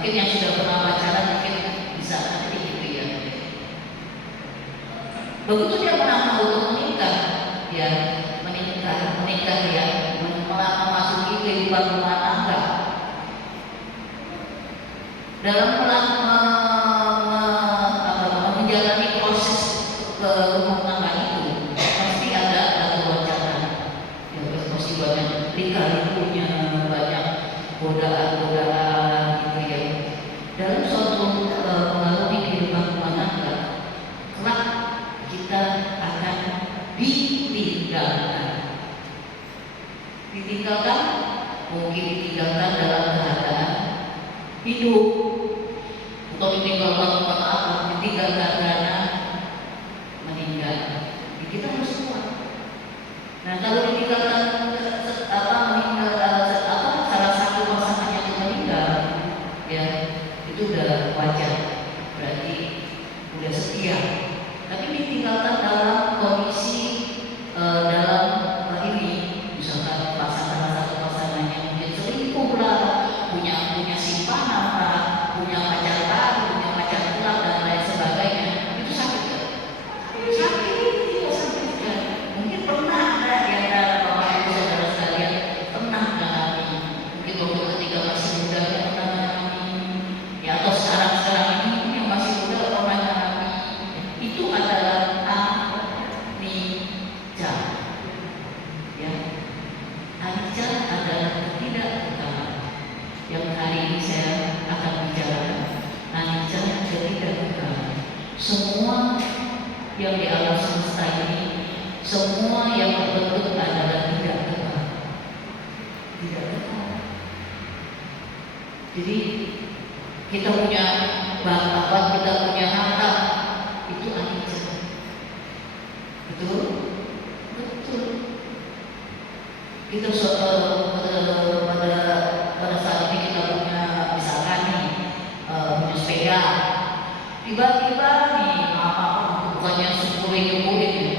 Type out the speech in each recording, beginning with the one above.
Mungkin yang sudah pernah pacaran mungkin bisa ngerti gitu ya. Begitu dia menangkap untuk menikah, ya menikah ya, memasuki kehidupan rumah tangga. Dalam menjalani proses ke rumah tangga itu pasti ada wacana, ya pasti banyak lika-likunya, banyak godaan-godaan gitu ya. Dalam suatu mengalami kehidupan rumah tangga, kelak kita akan ditinggalkan, mungkin ditinggalkan dalam keadaan hidup, atau ditinggalkan karena meninggal. Kita harus kuat. Nah, kalau ditinggalkan salah satu pasangan yang meninggal, ya itu udah wajar, berarti udah setia. Tapi ditinggalkan dalam kondisi dalam ini, misalkan salah satu pasangannya mungkin selingkuh lah, punya simpanan lah, punya pacar baru, punya pacar gelap dan lain sebagainya, itu sakit kan? Sakit ya. Mungkin pernah ada di antara bapak ibu saudara sekalian pernah mengalami, mungkin waktu ketika masih muda pernah mengalami, ya atau sekarang ini yang masih muda pernah mengalami. Itu adalah anicca, ya. Anicca adalah ketidakberdayaan yang hari ini saya akan bicarakan. Anicca ketidakberdayaan. Semua yang di alam semesta ini, semua yang terbentuk adalah tidak kekal. Tidak kekal. Jadi kita punya bakat, kita punya harta, itu anicca. Betul? Betul. Kita pada saat ini kita punya, misalkan nih, punya sepeda, tiba-tiba nih bukannya syukurin ya,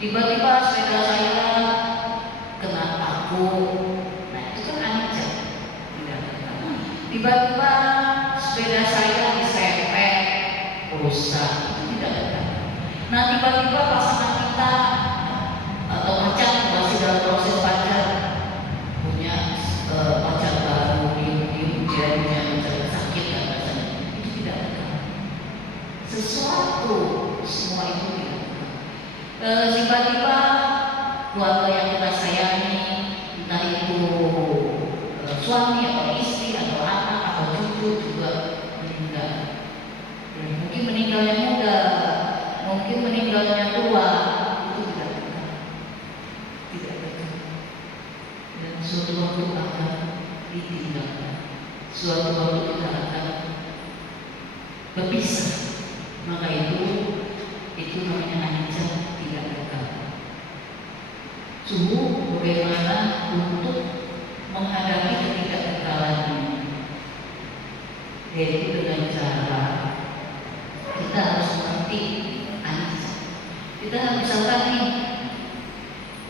tiba-tiba sepeda saya kena paku, nah itu kan anicca. Tiba-tiba sepeda saya diserempet, rusak, itu tidak ada. Nah tiba-tiba pasangan kita atau pacar masih dalam proses pacar, punya pacar baru, dia punya sakit dan rasanya, itu tidak ada. Sesuatu semua itu tidak ada. Tiba-tiba keluarga yang kita sayangi, entah itu suami atau istri atau anak atau cucu juga meninggal. Mungkin meninggalnya muda, mungkin meninggalnya tua, itu tidak benar. Tidak benar. Dan suatu waktu akan ditinggalkan. Suatu waktu kita akan berpisah. Maka itu namanya anicca, tidak kekal. Sungguh bagaimana untuk menghadapi ketidakkekalan ini, yaitu dengan cara kita harus mengerti anicca. Kita misalkan nih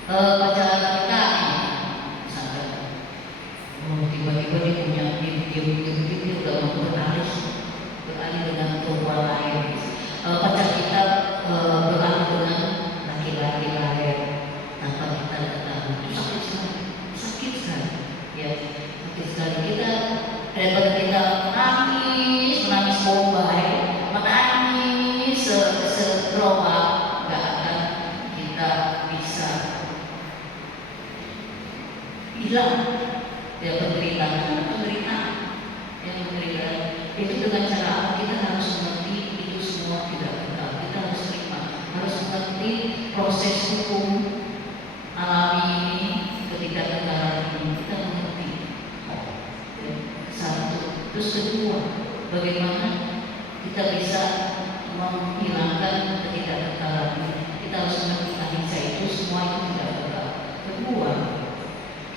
pacaran kita nih, misalkan tiba-tiba dia punya dia udah mau beralih dengan perempuan lain. Pacar kita beralih dengan laki-laki lain tanpa kita ketahui, itu sakit sekali, ya sakit sekali. Kita daripada kita menangis bombay, menangis segerobak, nggak akan kita bisa hilang ya penderitaan itu dengan cara apa? Kita harus mengerti itu semua tidak kekal. Kita harus terima, harus mengerti proses hukum alami ini, ketidakkekalan ini kita mengerti. Satu, terus kedua, bagaimana kita bisa menghilangkan ketidakkekalan ini? Kita harus mengerti anicca itu semua itu tidak kekal. Kedua,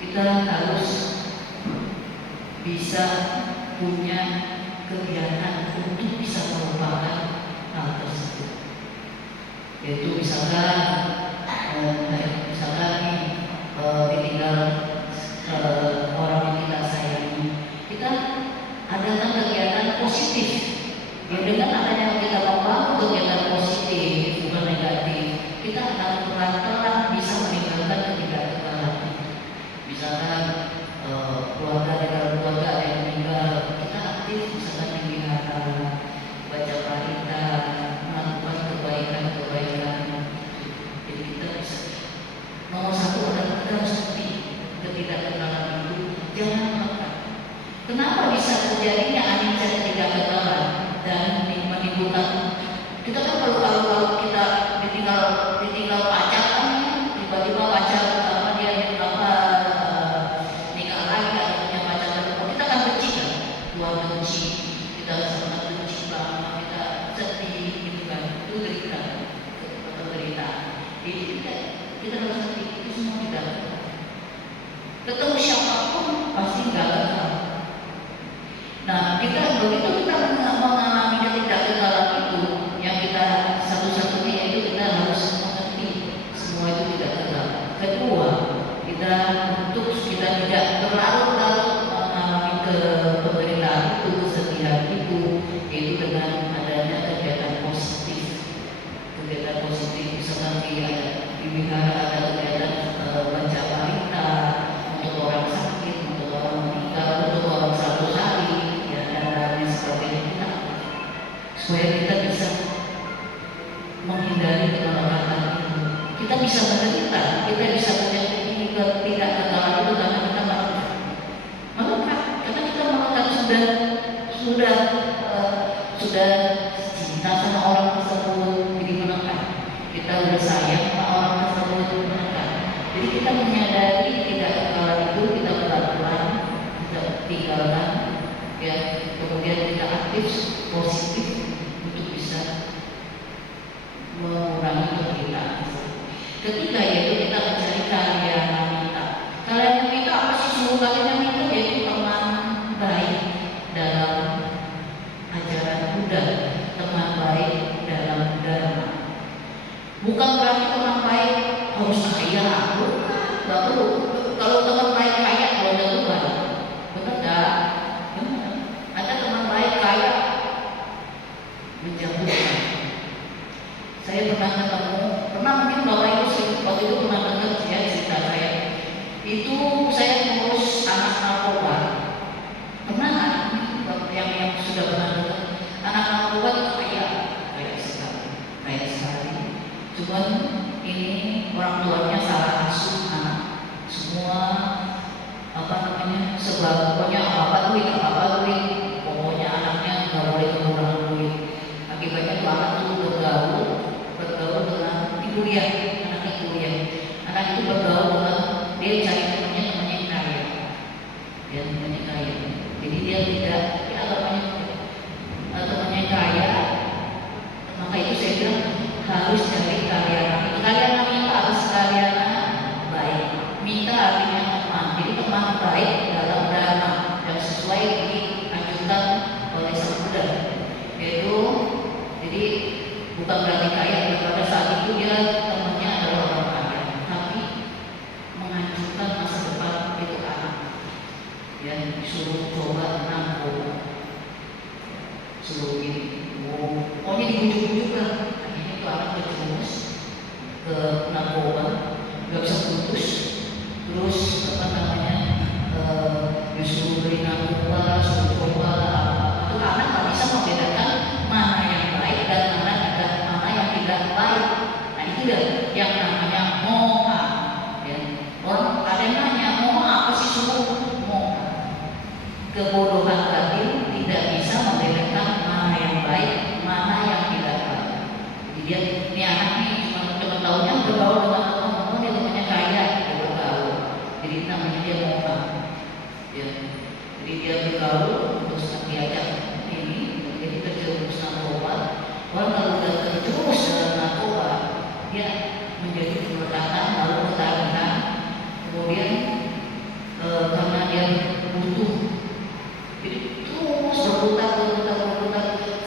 kita harus bisa punya kegiatan untuk bisa melupakan hal tersebut. Yaitu misalkan nih ditinggal orang yang kita sayangi, kita adakan kegiatan positif. Ya, dengan adanya kita membangun kegiatan positif bukan negatif. terjadinya anicca ketidakkenalan dan menimbulkan. Kita kan kalau kita ditinggal pacar kan, tiba-tiba pacar dia nikah lagi atau punya pacar baru, kita kan benci kan, keluarga benci, kita sangat benci banget, kita sedih gitu kan, itu derita. Jadi kita harus ngerti itu semua tidak ketemu siapapun pasti nggak gagal. Nah, begitu kita mengalami ketidakkenalan itu, yang kita satu-satunya yaitu kita harus mengerti semua itu tidak gagal. Kedua, kita tidak berlarut-larut mengalami penderitaan itu, kesedihan itu, yaitu dengan adanya kegiatan positif. Kegiatan positif seperti di wihara ada kegiatan baca parita untuk orang sakit, untuk orang meninggal, untuk orang 100 hari, ya, dan lain sebagainya, supaya kita bisa menghindari kemelekatan itu. Kita bisa menderita, kita bisa menjadi tidak kekal itu karena kita melekat, karena kita melekat sudah cinta sama orang tersebut, jadi melekat. Kita udah sayang sama orang tersebut, melekat. Jadi kita menyadari tidak kekal itu, kita pelan-pelan kita tinggalkan, ya, kemudian kita aktif positif untuk bisa mengurangi penderitaan. Ketiga yaitu kita mencari kalyanamita. Kalyanamita apa sih? Semua kalyanamita yaitu teman baik dalam ajaran Buddha, teman baik dalam dharma. Bukan berarti teman baik harus kaya, nggak perlu. Kalau teman baik kaya belum tentu baik, benar nggak? Ada teman baik kaya menjauhkan. Saya pernah mungkin Bapak Ibu waktu itu pernah dengar ya cerita saya. Itu saya mengurus anak narkoba. Pernah yang sudah pernah dengar anak narkoba itu kaya sekali. Cuman ini orang tuanya salah asuh anak. Semua pokoknya apa duit, pokoknya anaknya nggak boleh kekurangan duit. Akibatnya tuh anak itu bergaul dengan kuliah, anaknya kuliah. Anak itu bergaul dengan dia cari temannya yang kaya, ya, temannya kaya. Jadi dia tidak temannya kaya, maka itu saya bilang harus cari kalyana. Kalyana itu harus kalyana baik. Mita artinya teman, jadi teman baik dalam dharma yang sesuai dianjurkan oleh Sang Buddha, yaitu jadi bukan berarti kaya. Pada saat itu dia temannya adalah orang kaya, tapi menghancurkan masa depan itu anak, ya, disuruh coba narkoba, suruh ini, pokoknya dibujuk-bujuk lah. Akhirnya itu anak terjerumus ke narkoba, nggak bisa putus. Terus disuruh beli narkoba, suruh coba. Itu anak nggak bisa membedakan mana yang baik dan mana yang tidak baik. Nah itu yang namanya moha. Ya. Orang ada yang nanya moha apa sih? Suruh moha, kebodohan batin, tidak bisa membedakan mana yang baik, mana yang tidak baik. Jadi ini anak nih cuma tahunya bergaul dengan teman-teman, dia temannya kaya, dia bergaul. Jadi namanya dia moha. Ya. Jadi dia bergaul terus diajak ini, jadi terjerumus narkoba. Orang kalau udah terjerumus dalam narkoba, dia menjadi kelekatan, lalu ketagihan, kemudian karena dia butuh, jadi terus berputar.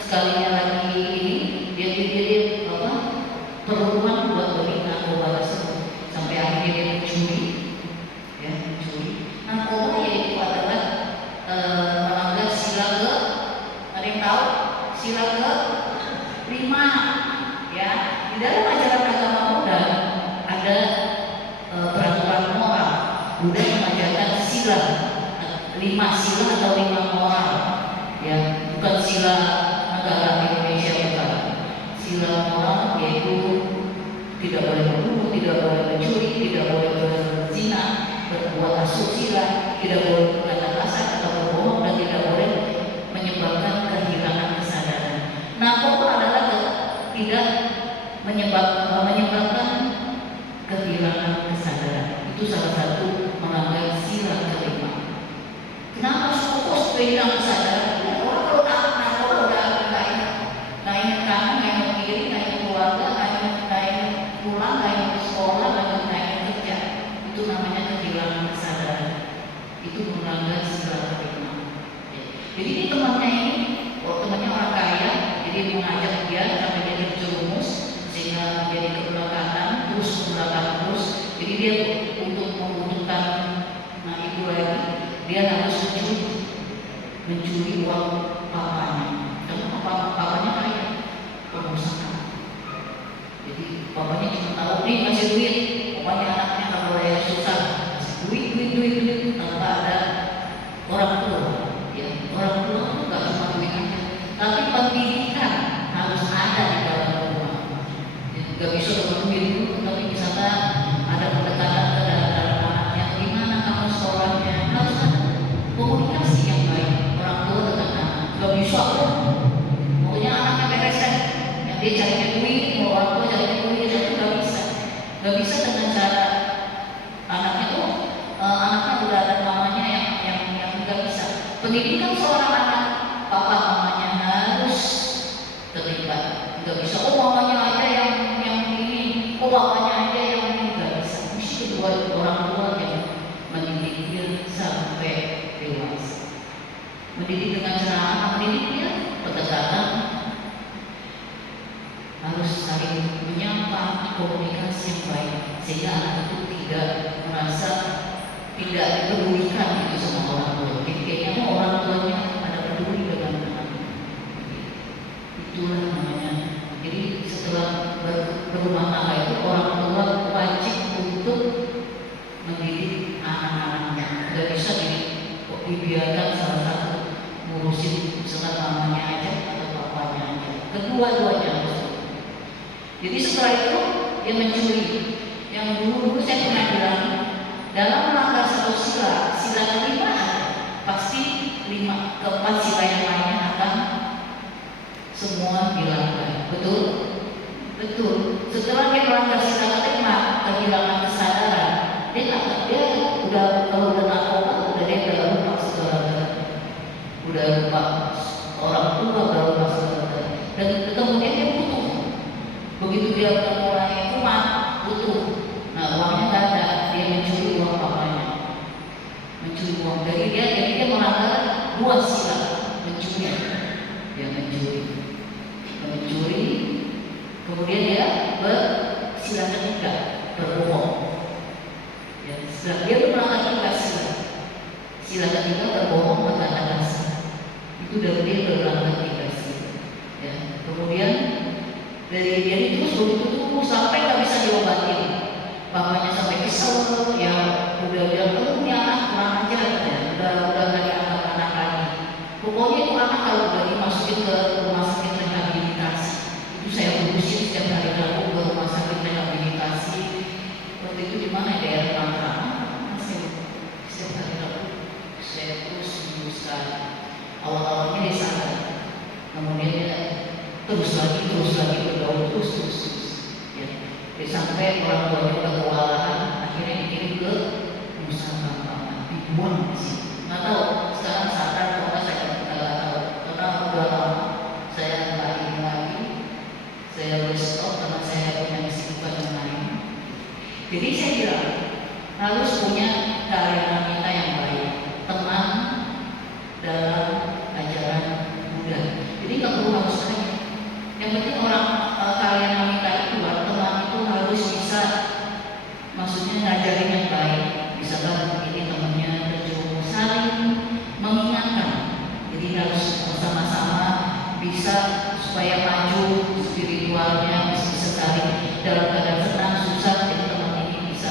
Sekalinya lagi ini dia perlu uang buat beli narkoba tersebut, sampai akhirnya dia mencuri. Narkoba yaitu adalah melanggar sila ke, ada yang tahu sila ke 5, ya. Di dalam ajaran agama Buddha ada peraturan moral. Buddha mengajarkan sila 5 sila atau 5 moral, ya, bukan sila negara Indonesia, bukan. Sila moral yaitu tidak boleh membunuh, tidak boleh mencuri, tidak boleh berzina, berbuat asusila, tidak boleh berkata kasar atau berbohong, dan tidak boleh Jadi ini temannya ini, temannya orang kaya, jadi mengajak dia sampai dia terjerumus sehingga jadi ke belakang terus. Jadi dia untuk membutuhkan itu lagi, dia harus mencuri uang papanya. Karena papanya kaya, pengusaha. Jadi papanya cuma tahu nih kasih duit, pokoknya anaknya nggak boleh susah, kasih duit tanpa ada orang tua. Ya, orang tua itu nggak cuma duit aja, tapi pendidikan harus ada di dalam rumah. Nggak bisa dengan duit dulu, tapi misalnya ada pendekatan terhadap anaknya, gimana kamu sekolahnya, harus ada komunikasi yang baik orang tua dengan anak. Nggak bisa kok, pokoknya anaknya beres kan, yang dia cari duit, mau orang tua cari duit, itu nggak bisa dengan cara anaknya tuh anaknya udah ada mamanya yang nggak bisa. Pendidikan seorang anak, papa mamanya harus terlibat. Nggak bisa, oh mamanya aja yang ini, oh bapaknya aja yang ini, nggak bisa. Mesti kedua orang tua yang mendidik dia sampai dewasa. Mendidik dengan cara apa? Mendidik dia pendekatan harus saling menyapa, komunikasi yang baik sehingga anak itu tidak merasa tidak dipedulikan itu sama orang tua. Jadi kayaknya orang tuanya ada peduli dengan anak. Itulah namanya. Jadi setelah berumah tangga itu orang tua wajib untuk mendidik anak-anaknya. Tidak bisa dibiarkan salah satu ngurusin misalkan mamanya aja atau papanya aja. Kedua-duanya harus. Jadi setelah itu dia mencuri. Yang dulu saya pernah bilang, dalam melanggar satu sila kelima ada, pasti keempat sila yang lainnya akan semua dilanggar. Betul. Setelah dia melanggar sila kelima, kehilangan kesadaran, dia udah kalau udah narkoba, dia lupa segala-galanya, udah lupa orang tua, udah lupa segala-galanya, dan kemudian dia butuh. Begitu dia mulai kumat, butuh. Nah uangnya nggak ada, dia mencuri uang papanya, mencuri uang dari dia, jadi dia melanggar dua sila mencuri. Dia mencuri, kemudian dia bersila ketiga, berbohong. Ya, dia melanggar tiga sila. Sila ketiga berbohong, berkata kasar. Itu dari dia melanggar tiga sila. Ya, kemudian dari dia itu begitu sampai nggak bisa diobatin. Bapaknya sampai kesel, ya udah bilang, oh ini anak kurang ajar ya, udah nggak dianggap anak lagi. Pokoknya itu anak kalau udah dimasukin ke rumah sakit rehabilitasi, itu saya urusin setiap hari Rabu ke rumah sakit rehabilitasi. Waktu itu di mana, daerah Tangerang, setiap hari Rabu saya terus meneruskan. Awal-awalnya di sana, kemudian dia terus lagi bergaul terus. Ya. Sampai orang tuanya udah kewalahan, akhirnya dikirim ke Nusa Kambangan, dibuang di sini. Nggak tahu sekarang sadar atau nggak, saya nggak tahu. Karena udah lama saya nggak ini lagi, saya stop karena saya punya kesibukan yang lain. Jadi saya bilang harus punya karyawita yang baik, teman dalam ajaran Buddha. Jadi nggak perlu harus saya. Yang penting orang kalian wanita itu, teman itu harus bisa, maksudnya ngajarin yang baik. Misalkan ini temannya terjerumus, saling mengingatkan. Jadi harus bersama-sama bisa supaya maju spiritualnya, bisa saling dalam keadaan senang susah. Jadi teman ini bisa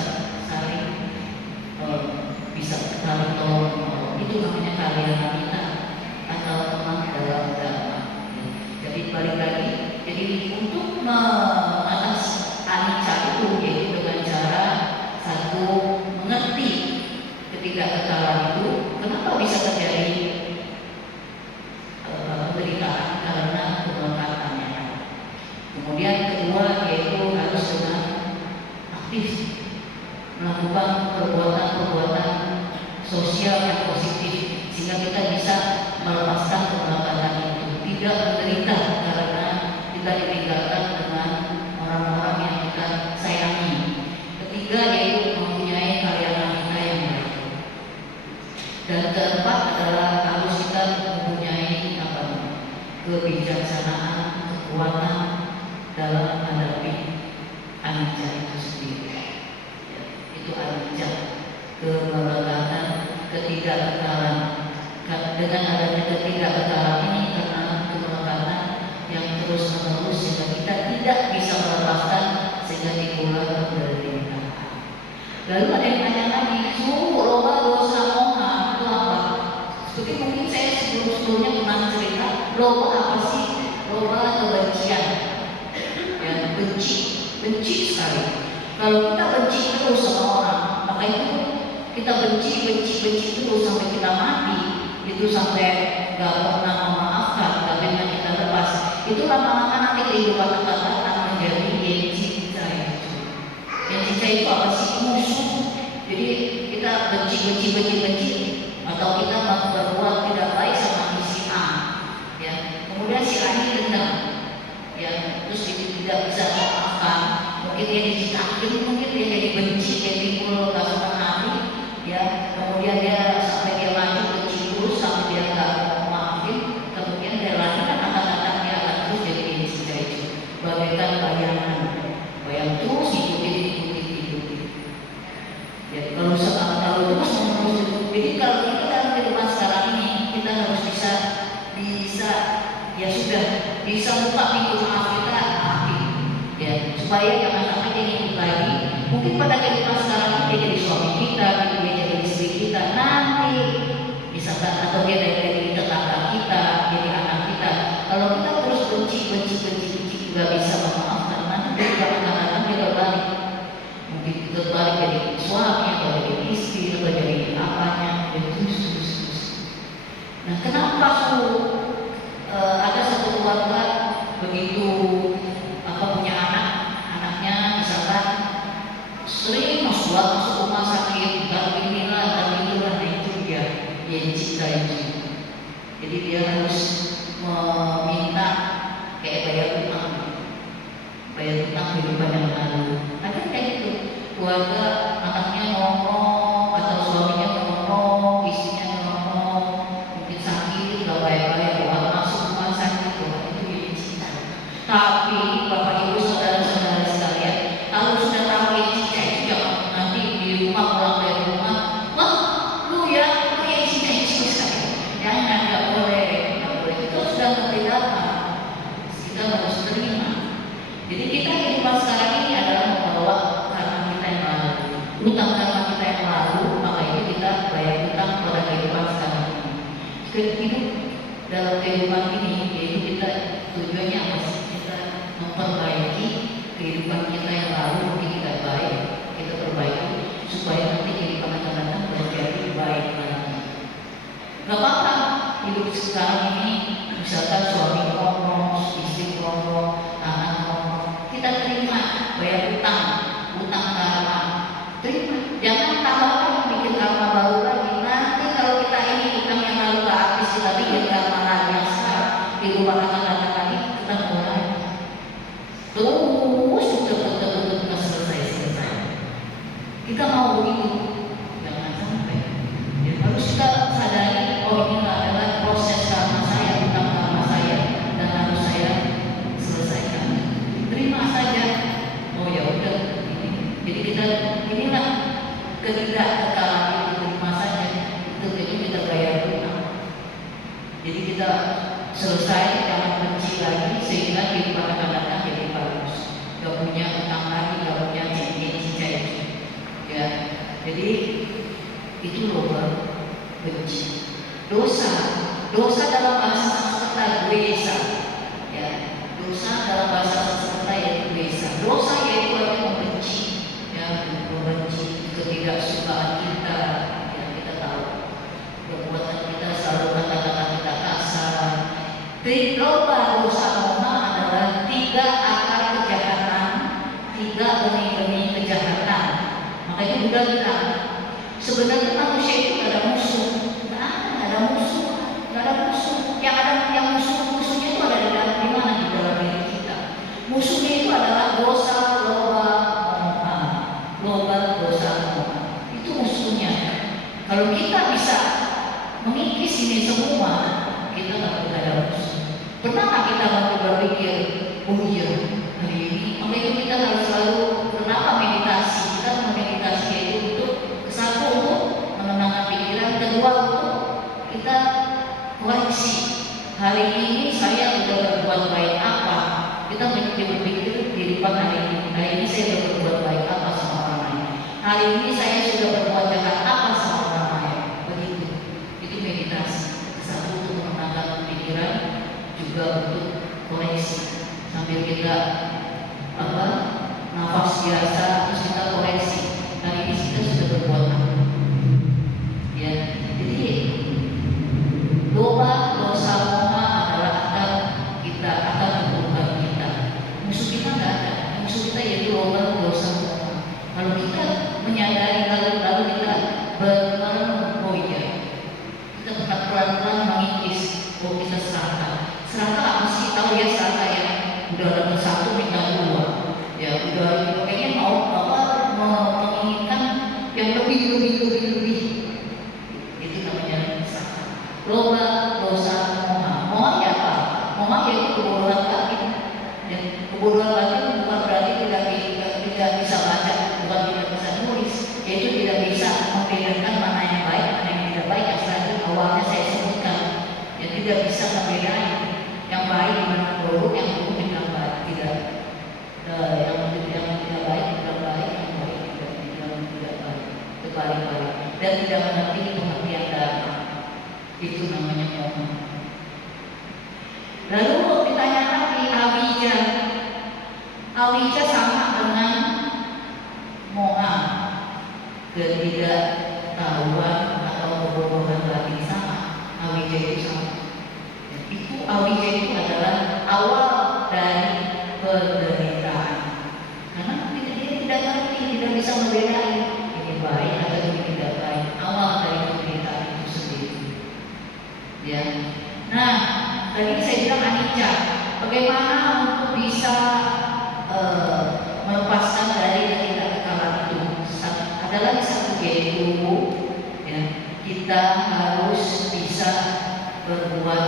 saling tolong. Itu namanya kalian wanita atau teman dalam agama. Jadi balik lagi, jadi untuk mengatasi anicca itu yaitu dengan cara satu, mengerti ketidakkekalan itu, kenapa bisa terjadi penderitaan karena kemelekatannya. Kemudian kedua yaitu harus dengan aktif melakukan perbuatan-perbuatan sosial yang positif sehingga kita bisa ketidakketaatan ini karena kemungkaran yang terus menerus sehingga kita tidak bisa melepaskan sehingga timbullah penderitaan. Lalu ada yang tanya lagi, loba dosa moha itu apa? Seperti mungkin saya sebelumnya pernah cerita, loba apa sih? Loba kebencian, ya benci sekali. Kalau kita benci terus sama orang, maka itu kita benci terus sampai kita mati, itu sampai gak pernah memaafkan, gak pernah kita lepas. Itu lama-lama nanti kehidupan kita akan menjadi yencica itu. Yencica itu apa sih? Musuh. Jadi kita benci atau kita berbuat tidak baik sama si A, ya. Kemudian si A ini dendam, ya. Terus dia tidak bisa memaafkan. Mungkin dia dicitakin, mungkin dia jadi benci, dia timbul gak senang hati, ya. Kemudian dia sampai dia mati benci terus sampai dia gak mau maafin. Kemudian dia lagi kan akan dia akan terus jadi yencica itu. Bagaikan bayang terus ikuti. Ya, kalau terus menerus. Jadi kalau kita dalam kehidupan sekarang ini kita harus bisa ya sudah bisa buka pintu maaf kita, maafin, ya, supaya jangan sampai dia hidup lagi. Mungkin pada kehidupan sekarang ini dia jadi suami kita, dia jadi istri kita, nanti misalkan atau dia dari tetangga kita, jadi anak kita. Kalau kita terus benci juga bisa memaafkan, nanti dia akan datang dia berbalik. Mungkin kita balik jadi suami atau jadi istri atau jadi apanya, dan terus. Nah, kenapa ada satu keluarga begitu punya anaknya misalkan sering masuk rumah sakit, dan inilah, nah itu dia yencica itu. Jadi dia harus meminta kayak bayar utang kehidupan yang lalu. Ada kayak gitu, keluarga anaknya ngomong atau suaminya ngomong, istrinya ngomong, mungkin sakit, gak baik-baik, masuk rumah sakit, itu yencica. Tapi Bapak Ibu saudara-saudara sekalian, kalau sudah tahu yencica itu jangan nanti di rumah pulang dari rumah, wah lu yencica itu jangan, nggak boleh. Itu sudah berbeda. Kita harus terima. Jadi kita kehidupan sekarang ini adalah membawa karma kita yang lalu, utang karma kita yang lalu, maka itu kita bayar utang pada kehidupan sekarang ini. Hidup dalam kehidupan ini yaitu kita tujuannya apa sih? Kita memperbaiki kehidupan kita yang lalu, mungkin tidak baik, kita perbaiki supaya nanti kehidupan akan datang menjadi baik lagi. Gak apa-apa hidup sekarang ini, misalkan suami ngomong, istri ngomong, anak ngomong, kita terima, bayar utang karma, terima. Jangan tambahkan bikin karma baru lagi. Nanti kalau kita ini utang yang lalu gak habis, kita bikin karma lagi yang sekarang, kehidupan akan datang lagi, kita mulai terus kita selesai. Kita mau begitu, jangan sampai. Ya, harus kita sadari, oh ini adalah proses karma saya, utang karma saya, dan harus saya selesaikan. Terima saja. Oh ya udah. Jadi kita inilah ketidakketaatan itu, terima saja. Itu jadi kita bayar utang. Jadi kita selesai, jangan benci lagi sehingga kehidupan akan datang jadi bagus. Gak punya utang lagi, gak punya yencica itu. Ya, jadi itu loba benci. Dosa dalam bahasa Sanskerta dosa. Ya, dosa dalam bahasa Sanskerta yaitu dosa. Dosa yaitu artinya membenci, ya, membenci ketidaksukaan kita, yang kita tahu. Perbuatan kita selalu kata-kata kita kasar. Loba dosa moha adalah 3 akar kejahatan, 3 benih-benih kejahatan. Makanya Buddha bilang, sebenarnya manusia itu gak ada musuh. Gak ada musuh. Yang musuhnya itu ada di mana? Di dalam diri kita. Musuhnya itu adalah dosa loba dosa moha. Itu musuhnya. Kalau kita bisa mengikis ini semua, kita gak ada musuh. Pernahkah kita berpikir, oh iya, hari ini, makanya kita harus selalu, kenapa meditasi? Kita memeditasi itu untuk satu, untuk menenangkan hari ini saya sudah berbuat baik apa? Kita berpikir di depan hari ini saya sudah berbuat baik apa sama orang lain? Hari ini saya sudah berbuat jahat apa sama orang lain? Begitu. Itu meditasi. Satu untuk menenangkan pikiran, juga untuk koreksi. Sambil kita nafas biasa, terus kita koreksi. Hari ini kita sudah berbuat apa? Ya, jadi doa, dosa, moha adalah akan membuka kita. Musuh kita nggak ada. Musuh kita yaitu doa, dosa, moha. Kalau kita menyadari lalu kita bermerenung, oh iya, kita pelan-pelan mengikis, oh kita serakah. Serakah apa sih? Tahu ya serakah ya? Udah dapat satu minta dua, ya udah kayaknya mau menginginkan yang lebih. Itu namanya serakah. Loba, dosa, moha. Moha ya apa? Moha yaitu kebodohan batin. Dan kebodohan batin bukan berarti tidak bisa baca, bukan tidak bisa nulis, yaitu tidak bisa membedakan mana yang baik, mana yang tidak baik. Yang tadi awalnya saya sebutkan, ya tidak bisa membedakan yang baik mana buruk, yang buruk tidak baik, tidak yang tidak baik tidak baik, yang baik tidak baik, terbalik-balik, dan tidak mengerti pengertian dharma. Itu namanya moha. Lalu ditanya lagi awija. Awija sama dengan moha, ketidaktahuan atau kebodohan batin sama. Awija itu sama. Itu awija itu adalah awal dari penderitaan. Karena dia tidak ngerti, tidak bisa membedakan ini baik atau ini tidak baik. Awal dari penderitaan itu sendiri. Ya. Nah, tadi saya bilang anicca. Bagaimana untuk bisa melepaskan dari ketidakkekalan itu? Adalah satu yaitu ya, kita harus bisa berbuat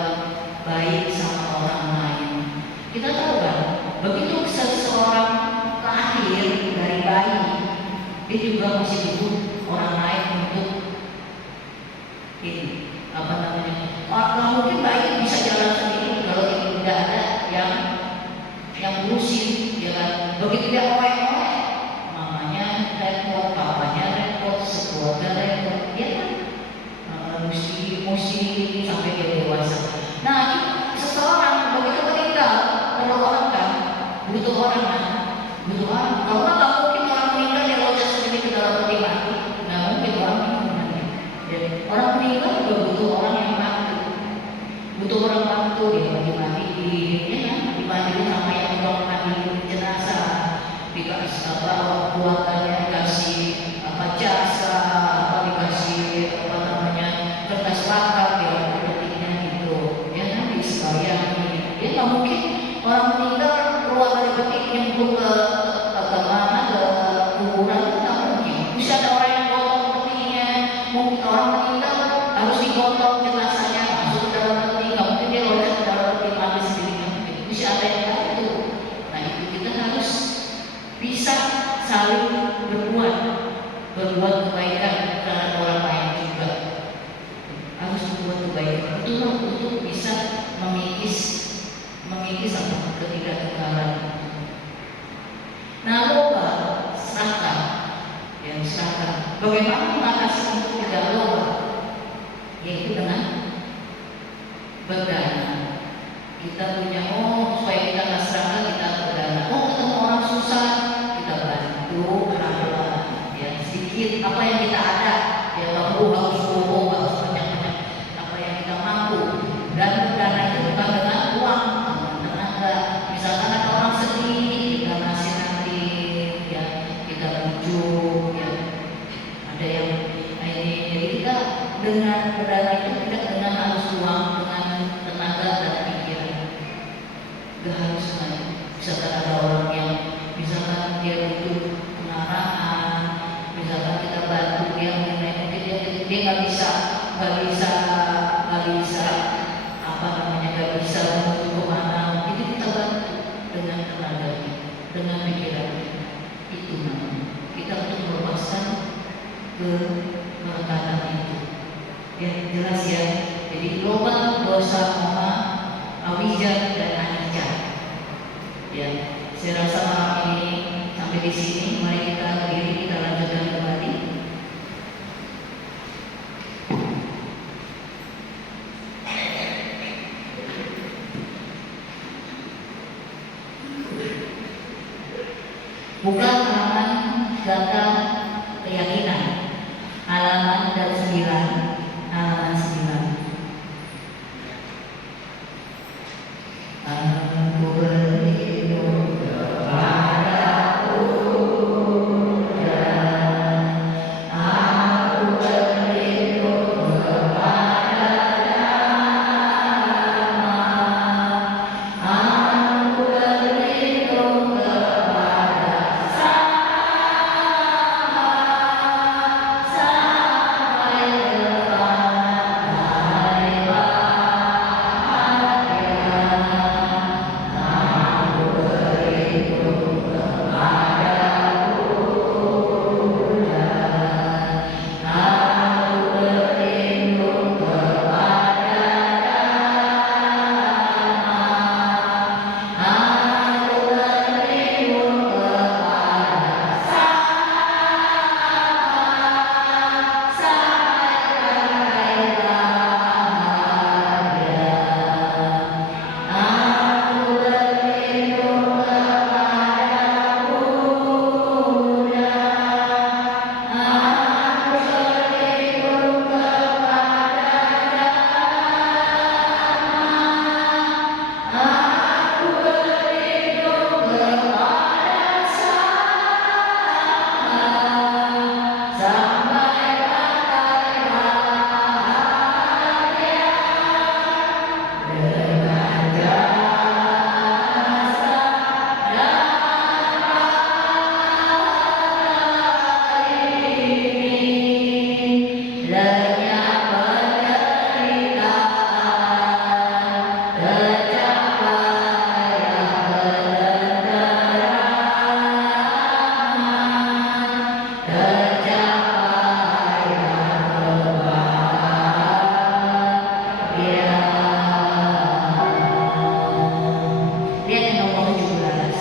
baik sama orang lain. Kita tahu kan, begitu seseorang lahir dari bayi, dia juga masih butuh orang lain untuk ini mungkin bayi bisa jalan sendiri kalau tidak ada yang ngurusin, ya kan? Begitu dia oek-oek, mamanya repot, papanya repot, sekeluarga repot, ya kan? Mesti sampai dia dewasa. Nah, seseorang begitu meninggal, perlu orang kan, butuh orang kan, butuh orang. Kalau nggak mungkin orang meninggal dia loncat sendiri ke dalam peti mati, nggak mungkin orang meninggal. Ya, orang meninggal juga butuh orang yang bantu, butuh orang bantu dia mati-matiin, ya kan? Dibantuin sama yang tukang mandi jenazah, dikasih keluarganya dikasih jasa, dikasih kertas wakaf ya pentingnya gitu, ya kan disembayangi. Ya nggak mungkin orang meninggal keluar dari peti nyemplung ke mana ke kuburan, nggak mungkin. Bisa ada orang yang gotong petinya, mungkin orang meninggal harus digotong jenazahnya masuk ke dalam peti, nggak mungkin dia loncat ke dalam peti mati sendiri, nggak mungkin. Bisa ada yang bantu. Nah itu kita harus bisa saling berbuat kebaikan terhadap orang lain juga. Harus berbuat kebaikan itu untuk bisa mengikis ketidakkekalan. Nah, loba serakah, yang serakah. Bagaimana mengatasi untuk tidak loba? Yaitu dengan berdana. Kita punya supaya kita nggak serakah, kita berdana. Ketemu orang susah, kita bantu pelan-pelan, ya sedikit apa yang kita ada, ya harus bohong, harus banyak-banyak apa yang kita mampu. Dan berdana itu bukan dengan uang, dengan tenaga. Misalkan ada orang sedih, kita nasihati, ya kita bujuk, ya ada yang ini. Jadi kita dengan berdana itu tidak dengan harus uang, dengan tenaga dan pikiran. Saya rasa malam ini sampai di sini. Mari kita berdiri, kita lanjutkan kembali. Buka halaman data keyakinan, halaman 9, halaman 9. Aku berlindung kepada Buddha, aku berlindung kepada Dhamma, aku berlindung kepada sampai kepada Lihat yang nomor 17.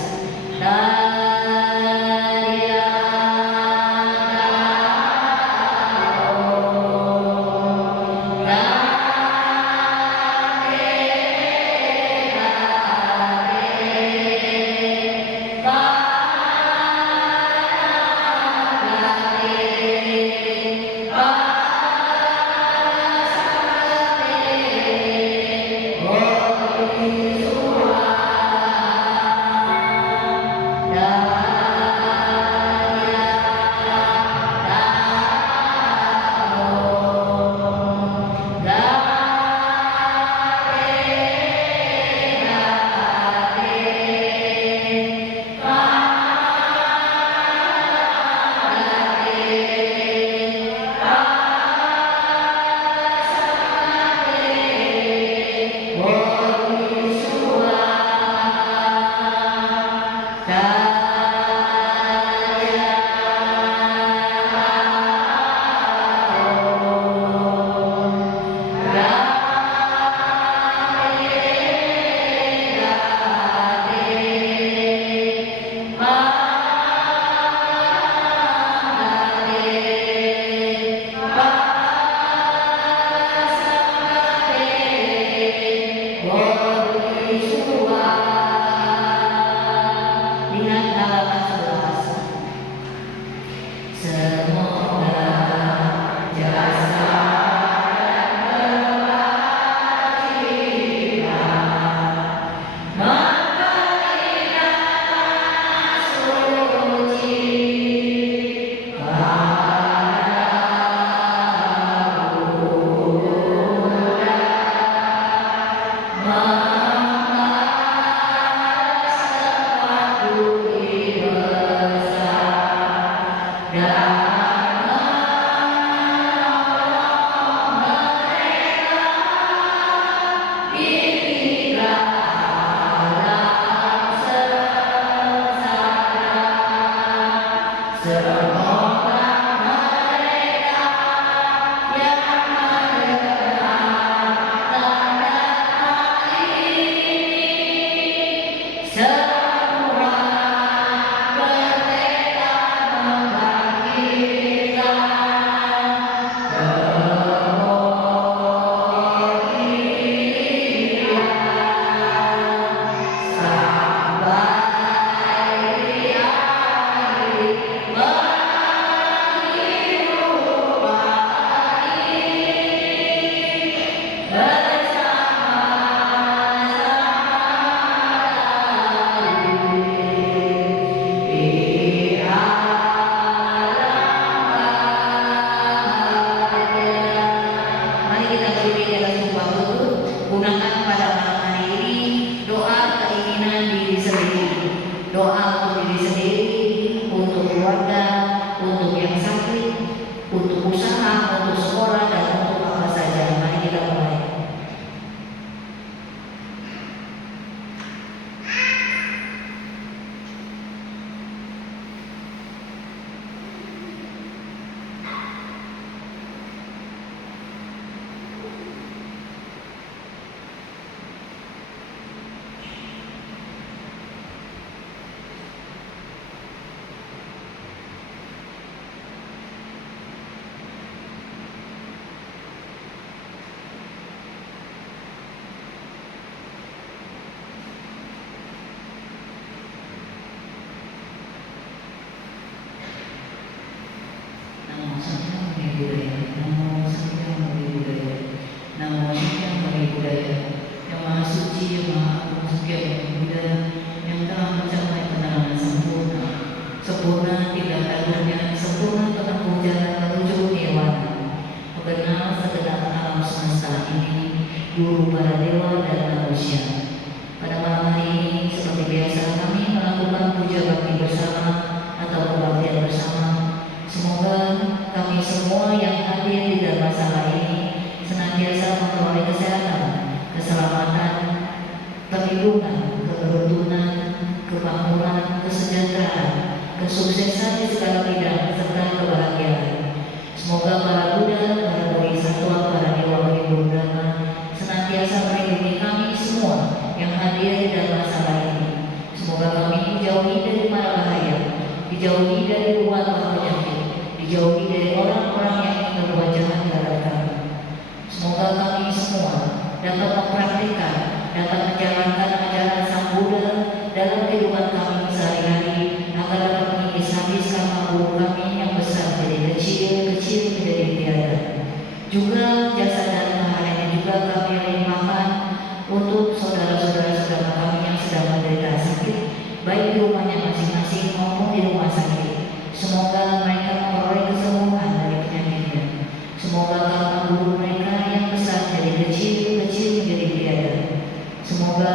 Lihat halaman 11. Semoga jasa Semua Semoga kami semua yang hadir di dalam masalah ini senantiasa memperoleh kesehatan, keselamatan, perlindungan, keberuntungan, kemakmuran, kesejahteraan, kesuksesan di segala bidang, serta kebahagiaan. Semoga para Buddha, para Bodhisattva, para Dewa Brahma senantiasa melindungi kami semua yang hadir di dalam masalah ini. Semoga kami dijauhi dari mara bahaya, dijauhi dari wabah penyakit, dijauhi dari orang-orang yang ingin berbuat jahat terhadap kami. Semoga kami semua dapat mempraktikkan, dapat menjalankan ajaran Sang Buddha dalam kehidupan kami sehari-hari, agar dapat mengikis habis karma buruk kami yang besar jadi kecil menjadi tiada. Juga jasa dan pahalanya juga kami limpahkan untuk saudara-saudara kami yang sedang menderita sakit, baik di rumahnya masing-masing maupun di rumah sakit. Semoga mereka memperoleh kesembuhan dari penyakitnya. Semoga karma buruk mereka yang besar jadi kecil menjadi tiada. Semoga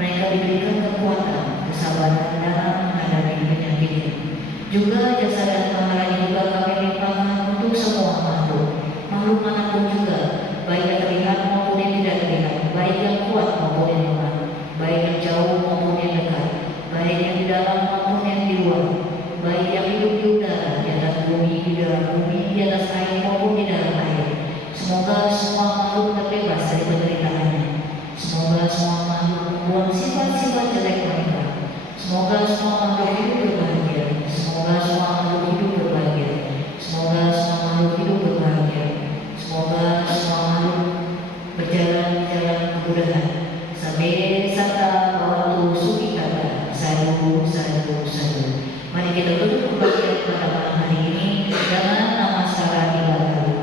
mereka diberikan kekuatan, kesabaran dalam menghadapi penyakitnya. Juga jasa dan pahalanya juga kami limpahkan untuk semua makhluk manapun juga, baik yang terlihat maupun yang tidak terlihat, baik yang kuat maupun yang lemah, baik yang jauh maupun yang dekat, baik yang di dalam maupun yang di luar, baik yang hidup di udara, di atas bumi, di dalam bumi, di atas air maupun di dalam air. Semoga semua makhluk terbebas dari penderitaannya. Semoga semua makhluk membuang sifat-sifat jelek mereka. Semoga semua makhluk hidup berbahagia. Semoga semua makhluk hidup berbahagia. Semoga semua makhluk hidup berbahagia. Semoga semua makhluk berjalan di jalan kemudahan. Sampai sata bawatu sukikata. Sadu. Mari kita tutup pembagian pada malam hari ini dengan namaskara ibadah.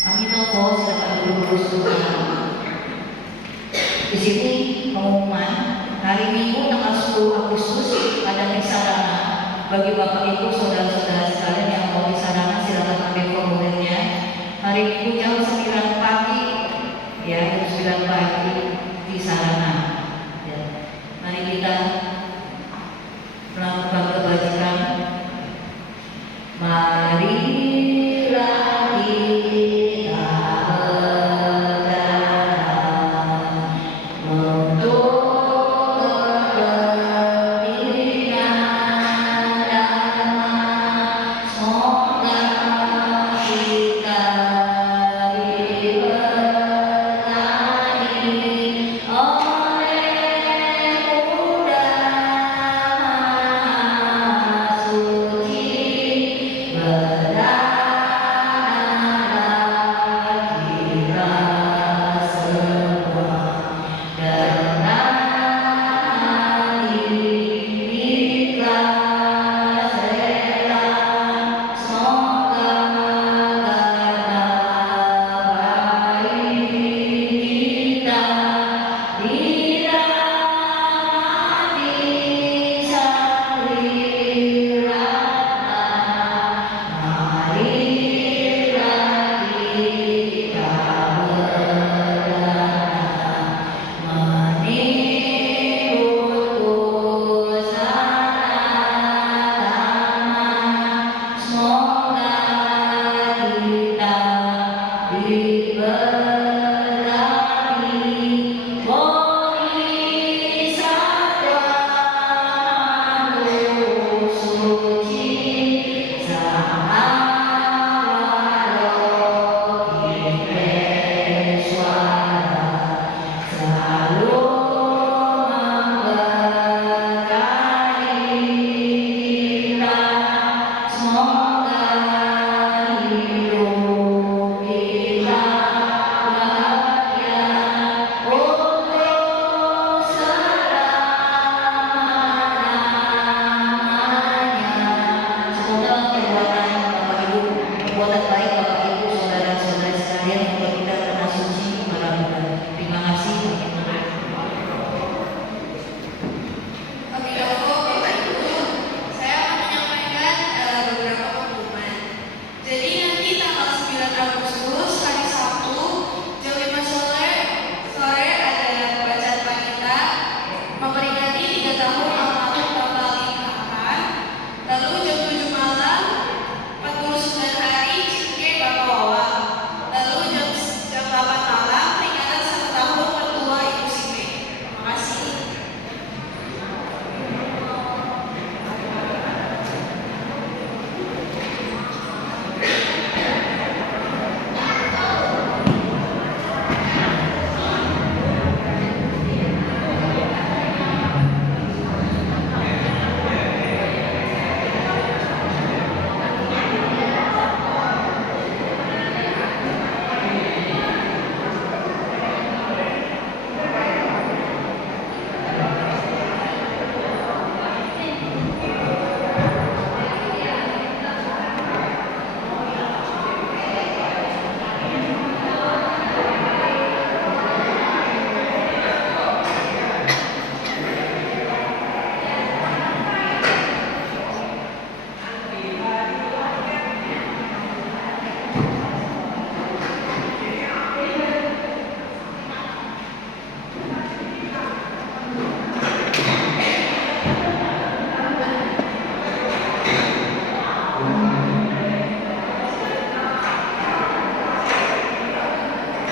Amitabha, silakan duduk. Di sini pengumuman hari Minggu tanggal 10 Agustus ada Nisarana. Bagi Bapak Ibu saudara-saudara sekalian yang mau Nisarana silakan ambil formulirnya. Hari Minggu jam 9 pagi, ya jam 9 pagi di sarana. Ya. Mari kita melakukan kebajikan. Mari